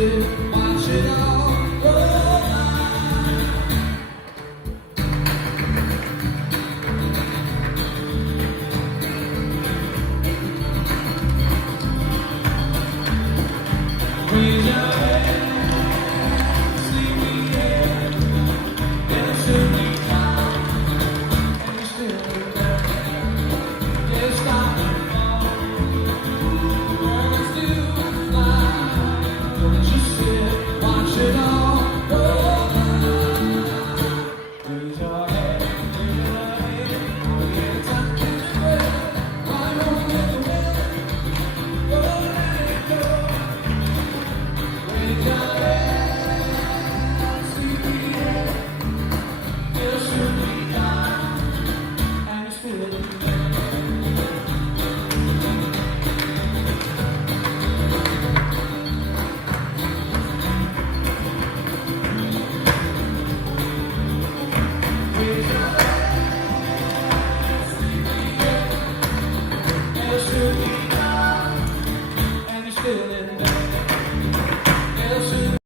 sit, watch it all go by. Raise your hand, see me here, and should we cry, and you still be there. Yes, stop and fall, birds do fly. Don't you sit, watch it all go by. Raise your hand, all the time is spread, right on with the wind, go let it go. Wake up.